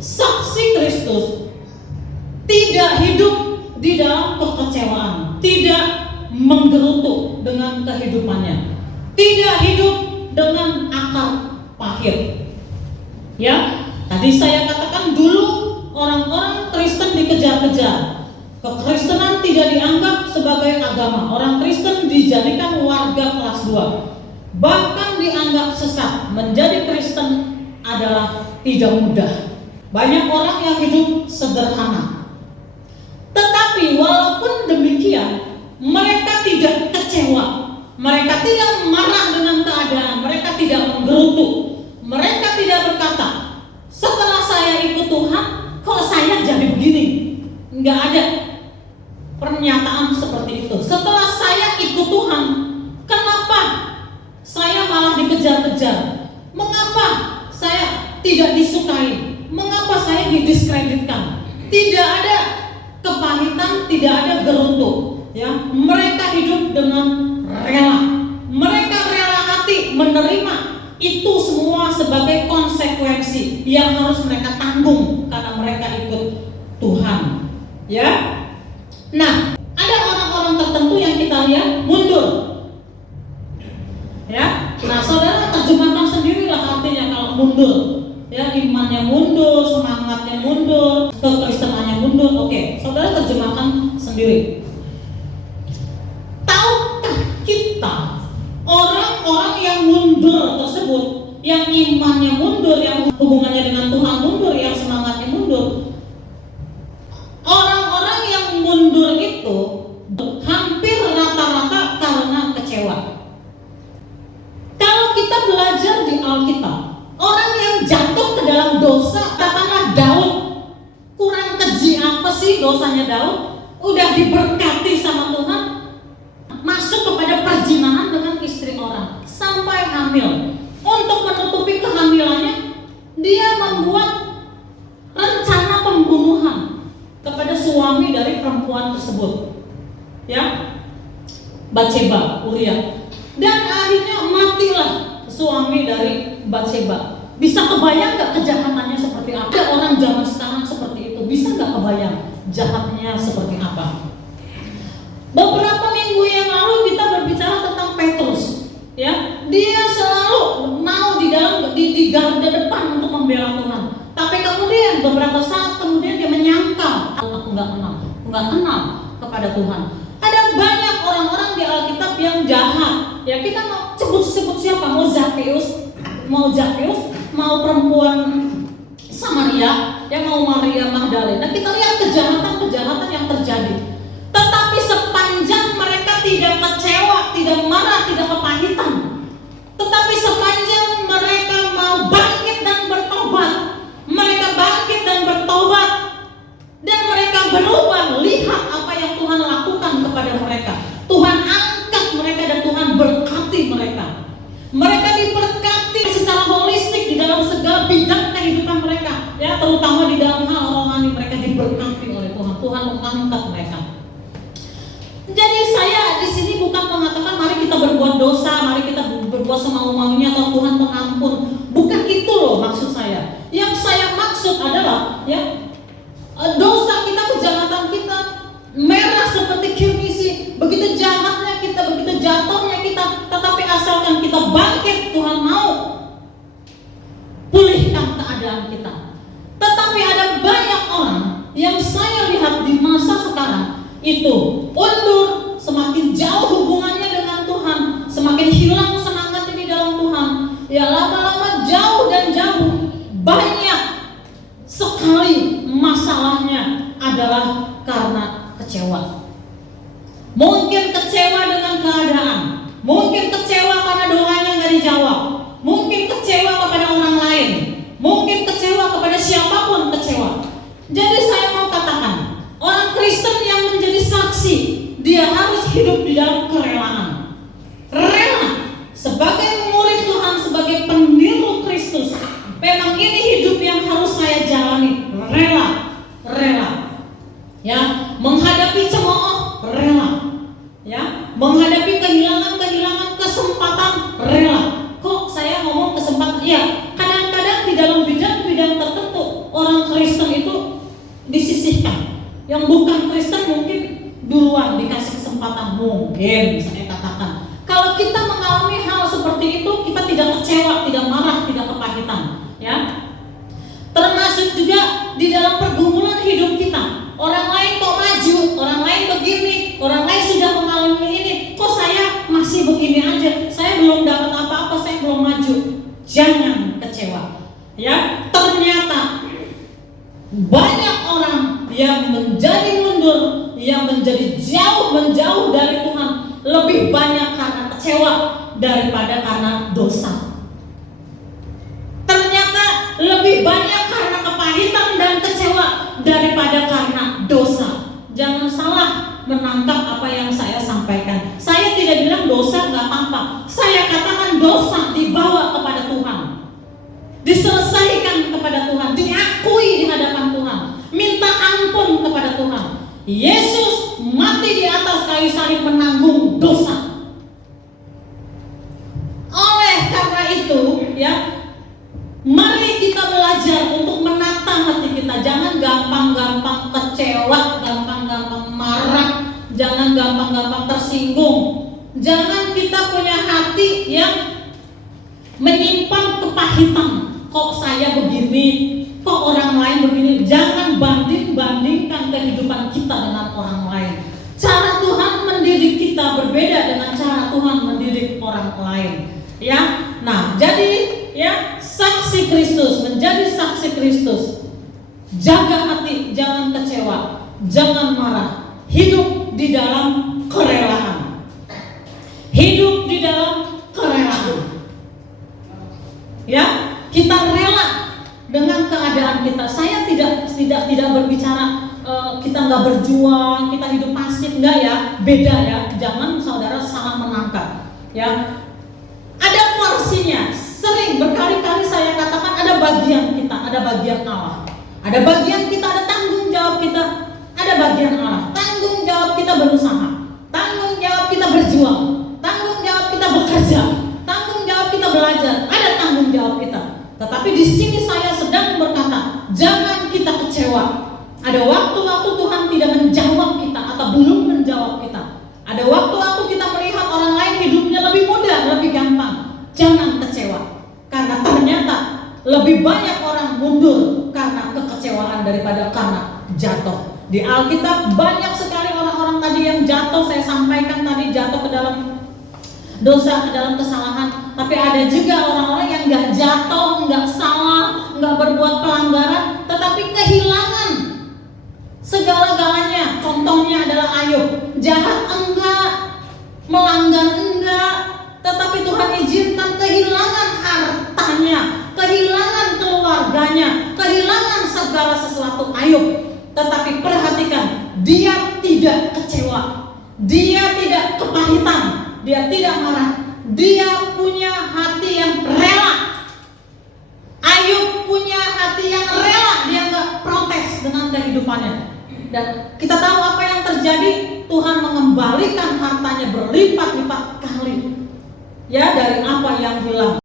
saksi Kristus tidak hidup di dalam kekecewaan, tidak menggerutu dengan kehidupannya, tidak hidup dengan akar pahit. Ya, tadi saya katakan dulu orang-orang Kristen dikejar-kejar. Kekristenan tidak dianggap sebagai agama. Orang Kristen dijadikan warga kelas 2. Bahkan dianggap sesat. Menjadi Kristen adalah tidak mudah. Banyak orang yang hidup sederhana. Tetapi walaupun demikian, mereka tidak kecewa. Mereka tidak marah dengan keadaan. Mereka tidak menggerutu. Mereka tidak berkata, setelah saya ikut Tuhan, kok saya jadi begini? Enggak ada pernyataan seperti itu. Setelah saya ikut Tuhan, kenapa saya malah dikejar-kejar? Mengapa saya tidak disukai? Mengapa saya didiskreditkan? Tidak ada kepahitan, tidak ada gerutu. Ya, mereka hidup dengan rela. Mereka rela hati menerima itu semua sebagai konsekuensi yang harus mereka tanggung karena mereka ikut Tuhan. Ya. Nah, ada orang-orang tertentu yang kita lihat mundur. Ya. Nah, saudara terjemahkan sendirilah artinya kalau mundur. Ya, imannya mundur, semangatnya mundur, kekristenannya mundur. Oke, saudara terjemahkan sendiri. Tahukah kita orang-orang yang mundur tersebut, yang imannya mundur, yang hubungannya dengan Tuhan mundur, yang semangatnya mundur, orang-orang yang mundur itu hampir rata-rata karena kecewa. Kalau kita belajar di Alkitab, orang yang jatuh ke dalam dosa, katakanlah Daud, kurang keji apa sih dosanya Daud? Udah diberkati sama Tuhan, masuk kepada perzinahan dengan istri orang sampai hamil. Untuk menutupi kehamilannya, dia membuat rencana pembunuhan kepada suami dari perempuan tersebut, ya, Batseba, Uria. Dan akhirnya matilah suami dari Batseba. Bisa kebayang gak kejahatannya seperti apa? Ada orang zaman sekarang seperti itu, bisa gak kebayang jahatnya seperti apa? Beberapa minggu yang lalu kita berbicara tentang Petrus, ya, dia selalu mau di garda depan untuk membela Tuhan. Tapi kemudian beberapa saat kemudian dia menyangkal, aku nggak kenal kepada Tuhan. Ada banyak orang-orang di Alkitab yang jahat. Ya, kita mau sebut siapa? Mau Zakheus, mau perempuan Samaria, yang mau Maria Magdalena. Kita lihat kejahatan yang terjadi. Tetapi sepanjang mereka tidak kecewa, tidak marah, tidak kepahitan, tetapi sepanjang mereka mau bangkit dan bertobat, dan mereka berubah, lihat apa yang Tuhan lakukan kepada mereka. Tuhan angkat mereka dan Tuhan berkati mereka. Mereka diberkati secara holistik di dalam segala bidang kehidupan mereka, ya, terutama di dalam hal rohani mereka diberkati oleh Tuhan. Tuhan mengangkat mereka. Jadi saya di sini bukan mengatakan mari kita berbuat dosa, mari kita berbuat semau-maunya atau Tuhan pengampun. Bukan itu loh maksud saya. Yang saya maksud adalah, ya, dosa kita, kejahatan kita merah seperti kirmisi. Begitu jahatnya kita, begitu jatuhnya kita, tetapi asalkan kita bangkit, Tuhan mau pulihkan keadaan kita. Tetapi ada banyak orang yang saya lihat di masa sekarang itu undur, semakin jauh hubungannya dengan Tuhan, semakin hilang semangatnya di dalam Tuhan. Ya, lama-lama jauh dan jauh, banyak sekali masalahnya adalah karena kecewa. Mungkin kecewa dengan keadaan, mungkin kecewa karena doanya nggak dijawab, mungkin kecewa kepada orang lain, mungkin kecewa kepada siapapun kecewa. Jadi saya mau katakan, orang Kristen yang menjadi saksi, dia harus hidup di dalam kerelaan. Rela sebagai murid Tuhan, sebagai peniru Kristus. Memang ini hidup yang harus saya jalani. Rela. Ya, menghadapi cemooh, rela. Ya, menghadapi kehilangan kesempatan yang bukan Kristen mungkin duluan dikasih kesempatan, mungkin saya katakan. Kalau kita mengalami hal seperti itu, kita tidak kecewa, tidak marah, tidak kepahitan, ya. Termasuk juga di dalam pergumulan hidup kita. Orang lain kok maju, orang lain begini, orang lain sudah mengalami ini, kok saya masih begini aja, saya belum dapat apa-apa, saya belum maju. Jangan kecewa, ya. Ternyata banyak orang yang menjadi mundur, yang menjadi menjauh dari Tuhan, lebih banyak karena kecewa daripada karena dosa. Ternyata lebih banyak karena kepahitan dan kecewa daripada karena dosa. Jangan salah menangkap apa yang saya sampaikan. Saya tidak bilang dosa nggak apa-apa. Saya katakan dosa dibawa kepada Tuhan, diselesaikan kepada Tuhan, diakui di hadapan Tuhan, minta ampun kepada Tuhan. Yesus mati di atas kayu salib menanggung dosa. Oleh karena itu, ya, mari kita belajar untuk menata hati kita. Jangan gampang-gampang kecewa, gampang-gampang marah, jangan gampang-gampang tersinggung. Jangan kita punya hati yang menyimpan kepahitan. Kok saya begini, kok orang lain begini. Jangan banding-bandingkan kehidupan kita dengan orang lain. Cara Tuhan mendidik kita berbeda dengan cara Tuhan mendidik orang lain, ya. Nah, jadi, ya, saksi Kristus, menjadi saksi Kristus. Jaga hati, jangan kecewa, jangan marah. Hidup di dalam kerelaan. Hidup di dalam kerelaan. Ya, kita rela dengan keadaan kita. Saya tidak berbicara kita nggak berjuang, kita hidup pasif, enggak ya, beda ya. Jangan saudara salah menangkap, ya. Ada porsinya. Sering berkali-kali saya katakan ada bagian kita, ada bagian Allah. Ada bagian kita, ada tanggung jawab kita, ada bagian Allah. Tanggung jawab kita berusaha, tanggung jawab kita berjuang, tanggung jawab kita bekerja, tanggung jawab kita belajar, ada tanggung jawab kita. Tetapi di sini saya sedang berkata, jangan kita kecewa. Ada waktu-waktu Tuhan tidak menjawab kita atau belum menjawab kita. Ada waktu-waktu kita melihat orang lain hidupnya lebih mudah, lebih gampang. Jangan kecewa, karena ternyata lebih banyak orang mundur karena kekecewaan daripada karena jatuh. Di Alkitab banyak sekali orang-orang tadi yang jatuh. Saya sampaikan tadi, jatuh ke dalam dosa, ke dalam kesalahan. Tapi ada juga orang-orang yang gak jatuh, gak salah, gak berbuat pelanggaran, tetapi kehilangan segala-galanya. Contohnya adalah Ayub. Jahat enggak, melanggar enggak, tetapi Tuhan izinkan kehilangan hartanya, kehilangan keluarganya, kehilangan segala sesuatu Ayub. Tetapi perhatikan, dia tidak kecewa, dia tidak kepahitan, dia tidak marah, dia punya hati yang rela. Ayub punya hati yang rela, dia nggak protes dengan kehidupannya. Dan kita tahu apa yang terjadi, Tuhan mengembalikan hartanya berlipat-lipat kali, ya, dari apa yang hilang.